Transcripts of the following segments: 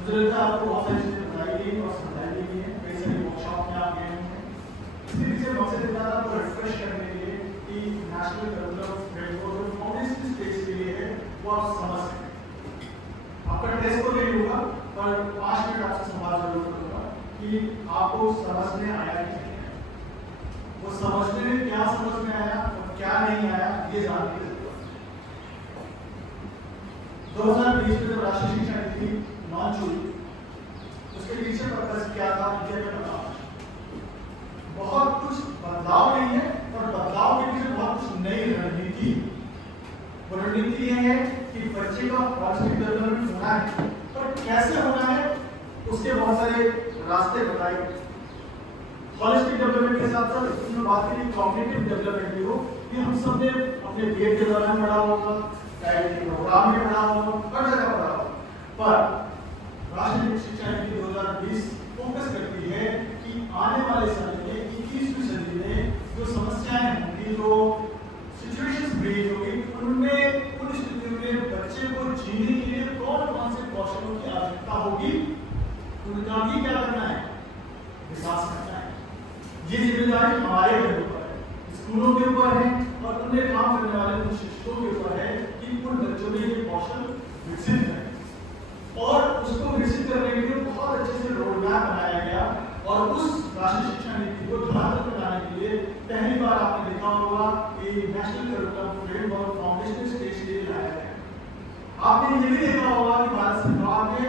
मुझे लगता है आपको बहुत सारी चीजें बताई गई और समझाई गई है, कई सारी वर्कशॉप में आप गए होंगे। इसके पीछे मकसद इतना था आपको रिफ्रेश करने के लिए कि नेशनल करिकुलम फ्रेमवर्क और फाउंडेशन स्टेज के लिए है वो आप समझ सकें। आपका टेस्ट तो नहीं होगा पर 5 मिनट आपसे सवाल जरूर करूंगा कि आपको समझ में आया कि नहीं आया। वो समझने में क्या समझ में आया और क्या नहीं आया ये जानने की जरूरत है। 2020 में जब राष्ट्रीय शिक्षा नीति लॉन्च हुई उसके पीछे पर्पस क्या था मुझे पता। बहुत कुछ बदलाव नहीं है और बदलाव के पीछे बहुत कुछ नई रणनीति। वो रणनीति ये है कि बच्चे का हॉलिस्टिक डेवलपमेंट होना है और कैसे होना है उसके बहुत सारे रास्ते बताए गए। हॉलिस्टिक डेवलपमेंट के साथ साथ इसमें बात करें कॉग्निटिव डेवलपमेंट भी हो, ये हम सब ने अपने बीएड के दौरान पढ़ा होगा, प्रोग्राम में पढ़ा होगा, हर जगह पढ़ा होगा। पर राष्ट्रीय शिक्षा नीति 2020 फोकस करती है कि आने वाले समय में 21वीं सदी में जो समस्याएं होंगी, जो सिचुएशंस क्रिएट होगी, उनमें उन स्थितियों में बच्चे को जीने के लिए कौन कौन से कौशलों की आवश्यकता होगी, उनका भी क्या करना है, विकास करना है। ये जिम्मेदारी हमारे ऊपर है, स्कूलों के ऊपर है और उनमें काम करने वाले उन शिक्षकों के ऊपर है कि उन बच्चों में ये कौशल विकसित करें। और उसको विकसित करने के लिए बहुत अच्छे से रोड मैप बनाया गया और उस राष्ट्रीय शिक्षा नीति को धरातल पर लाने के लिए पहली बार आपने देखा होगा कि national curriculum framework foundation stage के लिए लाया गया। आपने ये भी देखा होगा कि भारत सरकार ने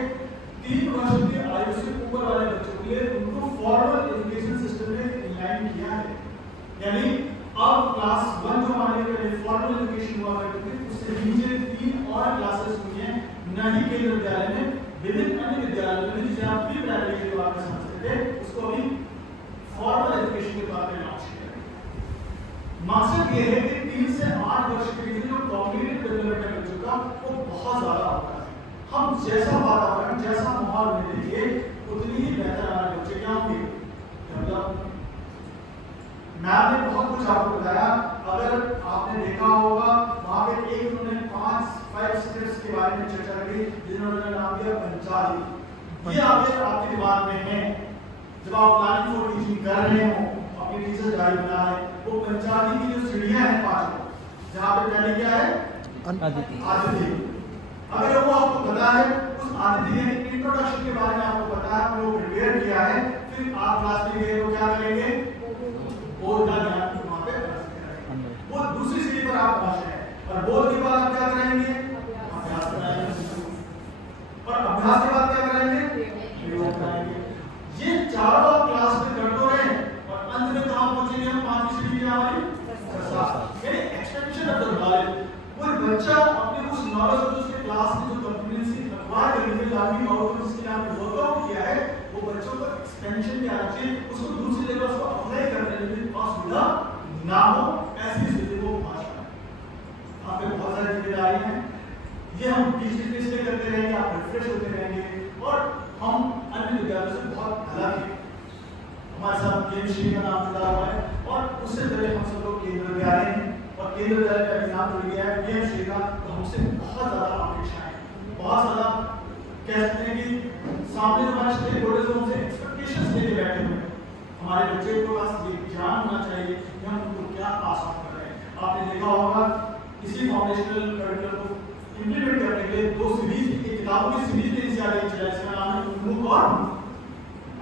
3 वर्ष की आयु से ऊपर वाले बच्चों के लिए उनको फॉर्मल एजुकेशन सिस्टम में इनलाइन किया है। यानी अब क्लास 1 जो हमारे लिए फॉर्मल एजुकेशन हुआ करती थी, उससे नीचे 3 और क्लासेस हुई हैं, न ही केंद्रीय विद्यालय में, विभिन्न अन्य विद्यालयों में जिसे आप प्री प्राइमरी के तौर पर समझते थे, उसको अभी फॉर्मल एजुकेशन के तौर पर लॉन्च किया है। मकसद ये है कि 3 से 8 वर्ष के बीच जो कॉग्निटिव डेवलपमेंट है बच्चों का वो बहुत ज्यादा होता है। हम जैसा वातावरण, जैसा माहौल में देंगे उतनी ही बेहतर हमारे बच्चे क्या होंगे, डेवलप। मैम ने बहुत कुछ आपको बताया। अगर आपने देखा होगा वहां पे एक उन्होंने 5 स्टेप्स के बारे में चर्चा की जिन्होंने नाम दिया पंचाली। ये आपके दिमाग में है जब आप प्लानिंग फॉर टीचिंग कर रहे हो, अपनी टीचर गाइड बना रहे, वो पंचाली की जो सीढ़ियां हैं 5, जहां पे पहले क्या है, आदिति। अगर वो आपको पता है, उस आदिति के इंट्रोडक्शन के बारे में आपको पता है, वो प्रिपेयर किया है, फिर आप क्लास में गए तो क्या करेंगे, बोध का ज्ञान वहां पे करेंगे। वो दूसरी सीढ़ी पर आप पहुंचे हैं और बोध के बाद आप क्या करेंगे, अभ्यास कराएंगे और अभ्यास के बाद क्या करेंगे, प्रयोग करेंगे। ये चारों आप क्लास में करते रहे और अंत में कहां पहुंचेंगे हम, 5वीं सीढ़ी हमारी प्रसार, यानी एक्सटेंशन ऑफ द नॉलेज। कोई बच्चा अपने उस नॉलेज को उसके क्लास में जो कॉम्पिटेंसी एक्वायर करने के लिए लर्निंग आउटकम्स के लिए आपने वर्कआउट किया है, वो बच्चों को एक्सपेंशन क्या चाहिए, उसको दूसरी जगह उसको अप्लाई करने में असुविधा ना हो, ऐसी स्थिति को पहुंचना। आप पे बहुत सारी जिम्मेदारी है, ये हम बीच में करते रहेंगे, आप रिफ्रेश होते रहेंगे और हम अन्य विद्यालयों से बहुत अलग हैं। हमारे साथ गेम श्री का नाम जुड़ा हुआ है और उससे पहले हम सब लोग केंद्र विद्यालय हैं और केंद्र विद्यालय का एग्जाम जुड़ गया है गेम श्री का, तो हमसे बहुत ज्यादा अपेक्षाएं, बहुत ज्यादा कहते हैं कि सामने हमारे स्टेक होल्डर्स हमसे एक्सपेक्टेशंस लेके बैठे हुए हैं। हमारे बच्चे को पास ये ज्ञान होना चाहिए कि हम उनको क्या पास ऑन कर रहे हैं। आपने देखा होगा इसी फाउंडेशनल करिकुलम को इंप्लीमेंट करने के लिए 2 सीरीज, एक किताबों की सीरीज ने इनिशिएटिव चलाया जिसका नाम है उन्मुख और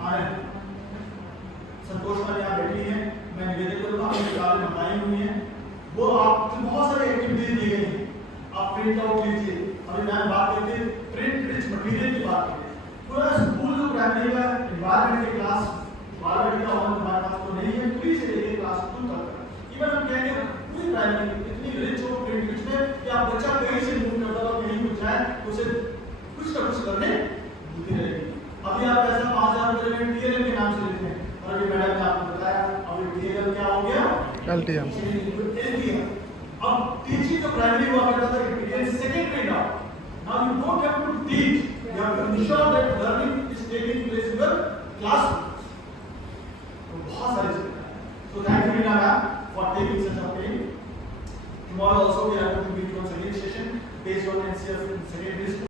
आनंद। संतोष वाले यहाँ बैठी हैं, मैं निवेदन करूँगा आपने किताबें बनाई हुई हैं, वो आप बहुत सारी एक्टिविटीज दी गई हैं, आप प्रिंट आउट लीजिए। अभी मैं बात करके प्रिंट रिच मटेरियल की बात करें, पूरा स्कूल जो प्राइमरी का एनवायरनमेंट के क्लास 12 का ऑन हमारे पास तो नहीं है, प्री से लेके क्लास 2 तक इवन हम कहेंगे पूरी प्राइमरी इतनी रिच हो प्रिंट रिच में कि आप बच्चा कहीं से मूव करता हो कहीं कुछ जाए तो उसे कुछ ना कुछ करने मिलती रहेगी। अभी आप ऐसा 5000 रुपए में टीएलएम के नाम से लेते हैं और अभी मैडम ने आपको बताया अभी टीएलएम क्या हो गया, एलटीएम। अब टीचिंग तो प्राइमरी हुआ करता था, it became secondary now. Now you don't have to teach, you have to ensure that learning is taking place in your classrooms. तो बहुत सारी चीजें हैं। So thank you Rina ma'am for taking such a pain. Tomorrow also we are going to meet for second session based on NCF secondary